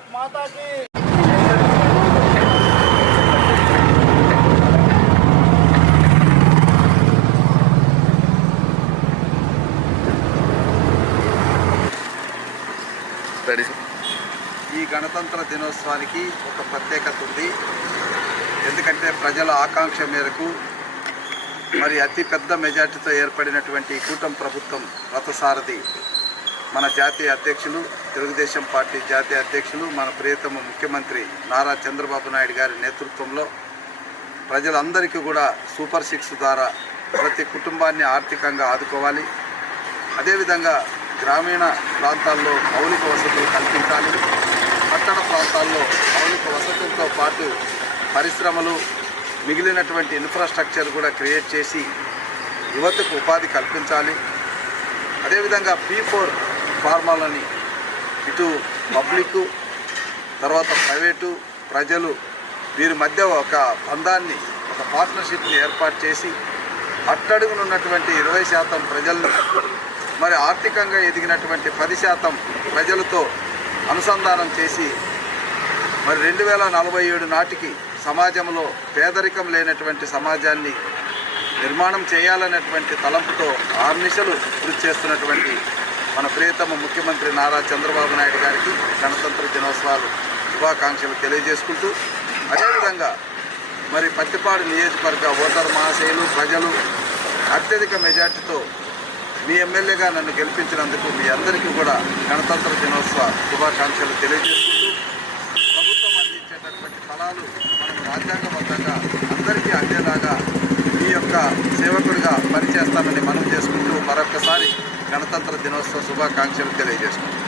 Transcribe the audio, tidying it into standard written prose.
భారత్ మాతా key ఈ గణతంత్ర దినోత్సవానికి ఒక ప్రత్యేకత ఉంది. ఎందుకంటే ప్రజల ఆకాంక్ష మేరకు మరి అతి పెద్ద మెజార్టీతో ఏర్పడినటువంటి కూటమి ప్రభుత్వం రథసారథి మన జాతీయ అధ్యక్షులు, తెలుగుదేశం పార్టీ జాతీయ అధ్యక్షులు, మన ప్రియతమ ముఖ్యమంత్రి నారా చంద్రబాబు నాయుడు గారి నేతృత్వంలో ప్రజలందరికీ కూడా సూపర్ 6 ద్వారా ప్రతి కుటుంబాన్ని ఆర్థికంగా ఆదుకోవాలి. అదేవిధంగా గ్రామీణ ప్రాంతాల్లో మౌలిక వసతులు కల్పించాలి. పట్టణ ప్రాంతాల్లో మౌలిక వసతులతో పాటు పరిశ్రమలు, మిగిలినటువంటి ఇన్ఫ్రాస్ట్రక్చర్ కూడా క్రియేట్ చేసి యువతకు ఉపాధి కల్పించాలి. అదేవిధంగా P4 ఫార్మాలని ఇటు పబ్లిక్, తర్వాత ప్రైవేటు, ప్రజలు వీరి మధ్య ఒక బంధాన్ని, ఒక పార్ట్నర్షిప్ని ఏర్పాటు చేసి అట్టడుగునున్నటువంటి 20% ప్రజలను మరి ఆర్థికంగా ఎదిగినటువంటి 10% ప్రజలతో అనుసంధానం చేసి మరి 2047 నాటికి సమాజంలో పేదరికం లేనటువంటి సమాజాన్ని నిర్మాణం చేయాలనేటువంటి తలంపుతో ఆర్నిశలు కృషి చేస్తున్నటువంటి మన ప్రియతమ ముఖ్యమంత్రి నారా చంద్రబాబు నాయుడు గారికి గణతంత్ర దినోత్సవాలు శుభాకాంక్షలు తెలియజేసుకుంటూ, అదేవిధంగా మరి పత్తిపాడు నియోజకవర్గ ఓటర్ మహాశయులు, ప్రజలు అత్యధిక మెజార్టీతో మీ ఎమ్మెల్యేగా నన్ను గెలిపించినందుకు మీ అందరికీ కూడా గణతంత్ర దినోత్సవ శుభాకాంక్షలు తెలియజేసుకుంటూ, ప్రభుత్వం అందించేటటువంటి ఫలాలు మనం రాజ్యాంగబద్ధంగా అందరికీ అందేలాగా మీ యొక్క సేవకుడిగా పనిచేస్తానని మనం చేసుకుంటూ మరొకసారి గణతంత్ర దినోత్సవ శుభాకాంక్షలు తెలియజేసుకుంటాం.